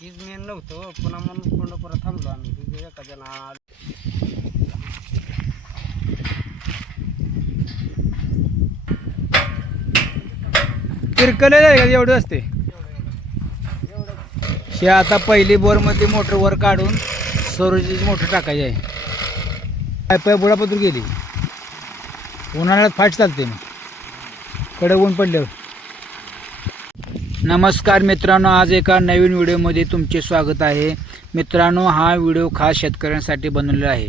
तीच मेन नव्हतं. पुन्हा म्हणून पूर्ण परत थांबलो आम्ही. तिथे एका जण तिरकले का? एवढं असते. हे आता पहिली बोरमध्ये मोटर वर काढून सौरजीची मोटर टाकायची आहे. पाय पाय गेली. उन्हाळ्यात फाट चालते मग कडे ऊन पडल्यावर. नमस्कार मित्रांनो आज एका नवीन व्हिडिओमध्ये तुमचे स्वागत आहे. मित्रांनो हा व्हिडिओ खास शेतकऱ्यांसाठी बनवलेला आहे.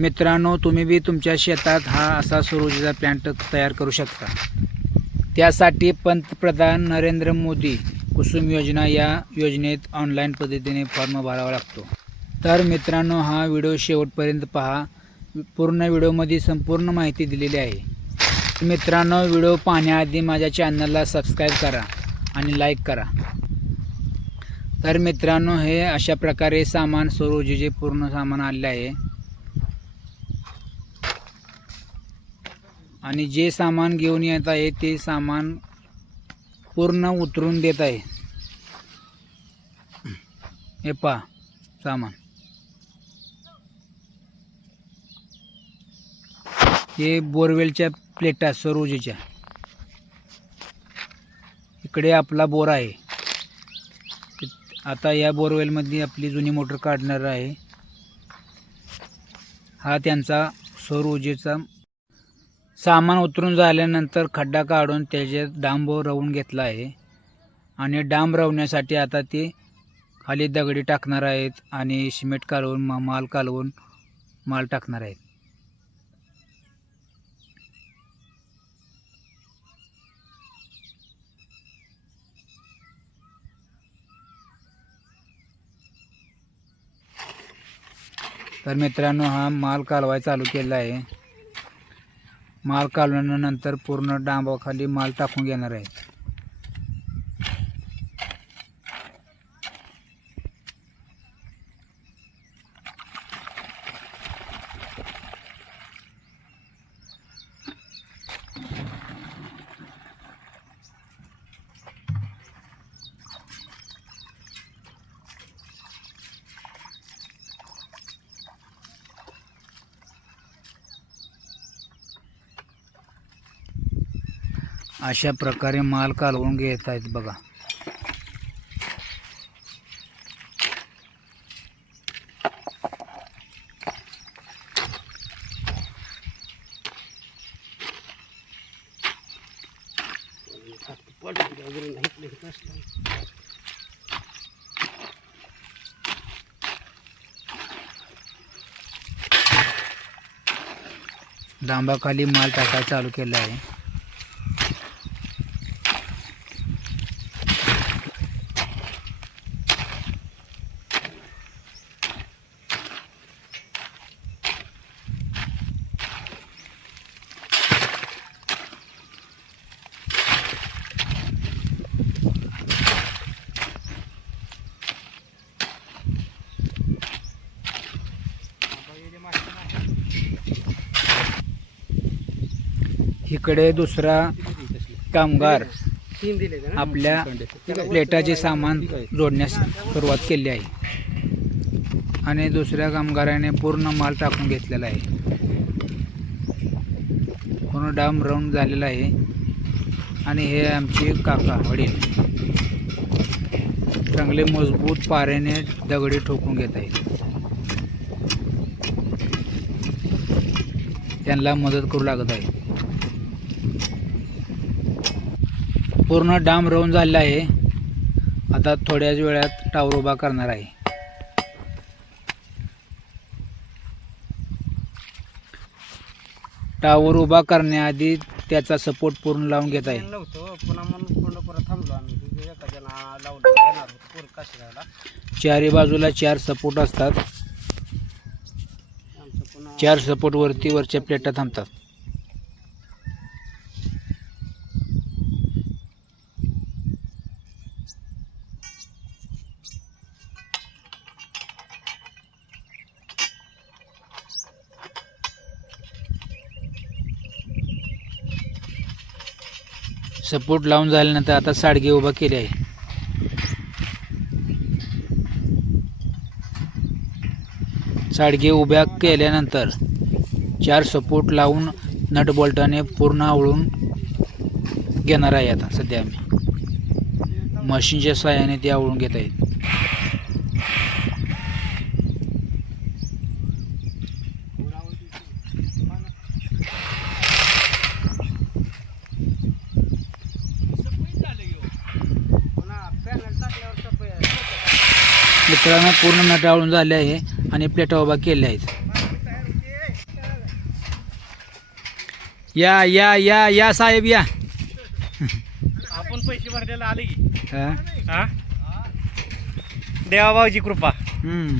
मित्रांनो तुम्ही बी तुमच्या शेतात हा असा सुरुजीचा प्लॅन्ट तयार करू शकता. त्यासाठी पंतप्रधान नरेंद्र मोदी कुसुम योजना या योजनेत ऑनलाईन पद्धतीने फॉर्म भरावा लागतो. तर मित्रांनो हा व्हिडिओ शेवटपर्यंत पहा. पूर्ण व्हिडिओमध्ये संपूर्ण माहिती दिलेली आहे. मित्रांनो व्हिडिओ पाहण्याआधी माझ्या चॅनलला सबस्क्राईब करा. आणि लाईक करा. तर मित्रांनो हे अशा प्रकारे सामान सौर ऊर्जेचे पूर्ण सामान आलेले आहे. आणि जे सामान घेऊन येत आहे ते सामान पूर्ण उतरून देत आहे. हे पहा सामान. हे बोरवेलच्या प्लेटा सौर ऊर्जेच्या इकडे आपला बोर आहे. आता या बोरवेलमध्ये आपली जुनी मोटर काढणार आहे. हा त्यांचा सौर ऊर्जेचा सामान उतरून झाल्यानंतर खड्डा काढून त्याच्यात डांब रवून घेतला आहे. आणि डांब रवण्यासाठी आता ते खाली दगडी टाकणार आहेत आणि सिमेंट कालवून माल कालवून माल टाकणार आहेत. तर मित्रांनो हा माल कालवाय चालू केला आहे. माल कालवल्यानंतर पूर्ण डांबाखाली माल टाकून घेणार आहे. अशा प्रकारे माल कालवून घेत आहेत बघा. डांबाखाली माल टाकायला चालू केला आहे. इकडे दुसरा कामगार आपल्या प्लेटाचे सामान जोडण्यास सुरुवात केली आहे. आणि दुसऱ्या कामगाराने पूर्ण माल टाकून घेतलेला आहे. पूर्ण डाम राऊंड झालेला आहे. आणि हे आमचे काका वडील. चांगले मजबूत पाऱ्याने दगडी ठोकून घेत आहेत. त्यांना मदत करू लागत आहे. पूर्ण डाम रवून झालेला आहे. आता थोड्याच वेळात टावर उभा करणार आहे. टावर उभा करण्याआधी त्याचा सपोर्ट पूर्ण लावून घेत आहे. चारी बाजूला चार सपोर्ट असतात. चार सपोर्ट वरती वरच्या प्लेटा थांबतात. सपोर्ट लावून झाल्यानंतर आता साडगे उभा केले आहे. साडगे उभ्या केल्यानंतर चार सपोर्ट लावून नट बोल्टाने पूर्ण आवळून घेणार आहे आता सध्या आम्ही. मशीनच्या सहाय्याने ते आवळून घेत आहेत. मित्रांनो पूर्ण नट आवळून झाले आहे आणि प्लेटा उभा केल्या आहेत. या या या या साहेब या. आपण पैसे भरलेला आले की. देवाबाऊची कृपा. हम्म.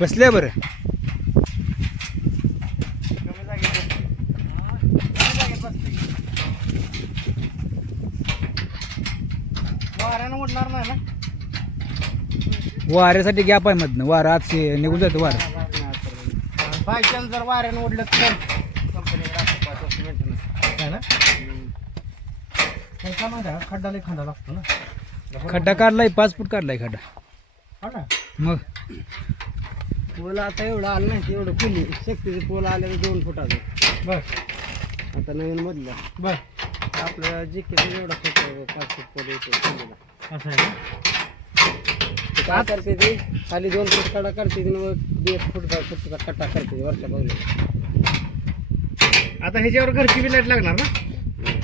बसले बरं. वाऱ्यासाठी गॅप आहे मधनं. वारा आज से- निघून जातं वारं. बायचान्स जर वाऱ्यानं उडलं तर कंपनीकडे मेंटेनन्स ना? काय माहिती आहे? खड्डा लई खंडा लागतो ना. खड्डा काढलाय पाच फूट काढलाय खड्डा. हा ना? मग? पोल आता एवढं आलं नाही एवढं फुली. शक्तीचं पोल आलं दोन फुटाचं बर. आता नवीन मधलं. बर. आपलं जे के एवढा फुट पाच फूट पोल येतो असं आहे काय करते ते? खाली दोन फूट कडा करते ती मग एक फूट बाय फूट कट्टा करते वरच्या बाजूला. आता ह्याच्यावर घरची बी लाइट लागणार ना?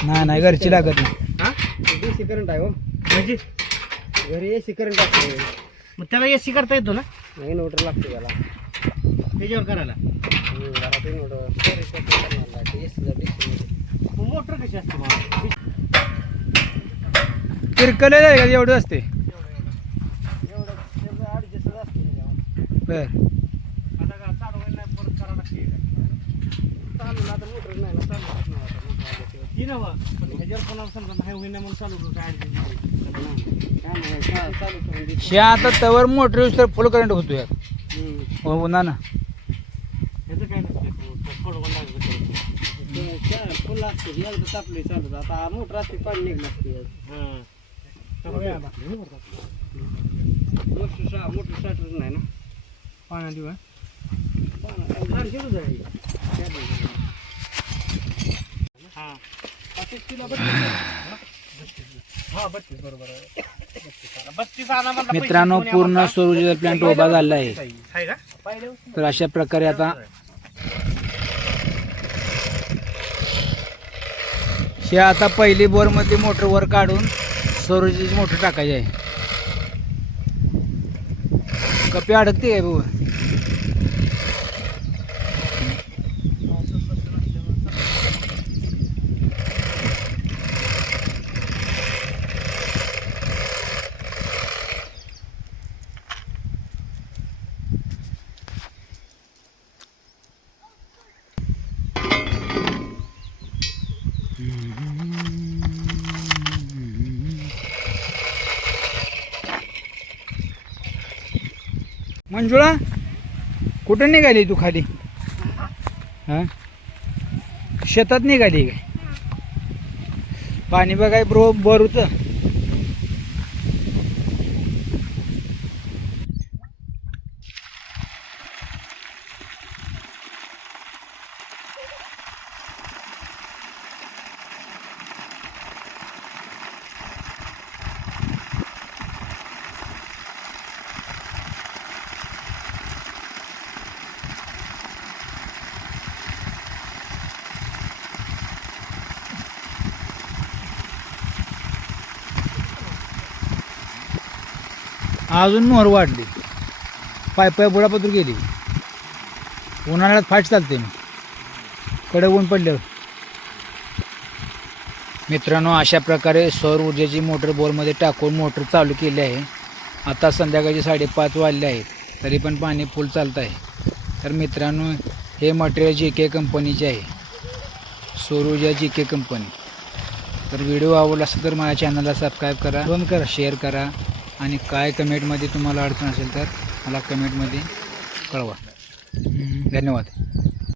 नाही नाही घरची लागत नाही. हा? डीसी करंट आहे हो. म्हणजे? घरी एसी करंट असते. मग त्याला एसी करता येतो ना? इन्व्हर्टर लागतो त्याला. त्याच्यावर करायला. घरात इन्व्हर्टर मोटर कशी असते मग? किरकले आहे का एवढं असते एवढं त्याचं ॲडजस्ट असते त्याच्यावर बर. आता का चालू होईल नाही आता मोटर नाही चालू आता मोटर पण ह्याच्यावर होईना चालू करू काय काय चालू तवर मोटर यूज तर फुल करंट होतो यार हो उन्हा ना. ह्याचं काय फुल असते चालू आता मोटर असते पाणी निघलं असते मोटर मोटर साठवत नाही ना पाण्यात येऊ हा. किलो हा बत्तीस बरोबर आहे बत्तीस आणा म्हणला मित्रांनो पूर्ण कोणी सौर प्लांट उभा झाला आहे. आहे का तर अशा प्रकारे आता हे आता पहिली बोरमध्ये मोटर वर काढून सौरजीची मोटर टाकायची आहे. कपी अडकते आहे बाबा मंजुळा कुठं निघाली तू खाली? हा? शेतात निघाली काय? पाणी बघाय ब्रो बरूचं अजून मोहर वाढली. पाय पाय बुडापत्र गेली. उन्हाळ्यात फाट चालते मी. कडक ऊन पडल्यावर. मित्रांनो अशा प्रकारे सौर ऊर्जेची मोटर बोरमध्ये टाकून मोटर चालू केली आहे. आता संध्याकाळचे साडेपाच वाजले आहेत. तरी पण पाणी फुल चालत आहे तर मित्रांनो हे मटेरियल जी के कंपनीचे आहे. सौर ऊर्जा जी के कंपनी तर व्हिडिओ आवडला असेल तर माझ्या चॅनलला सबस्क्राईब करा दोन करा. शेअर करा. आणि काय कमेंटमध्ये तुम्हाला अडचण असेल तर मला कमेंटमध्ये कळवा. धन्यवाद.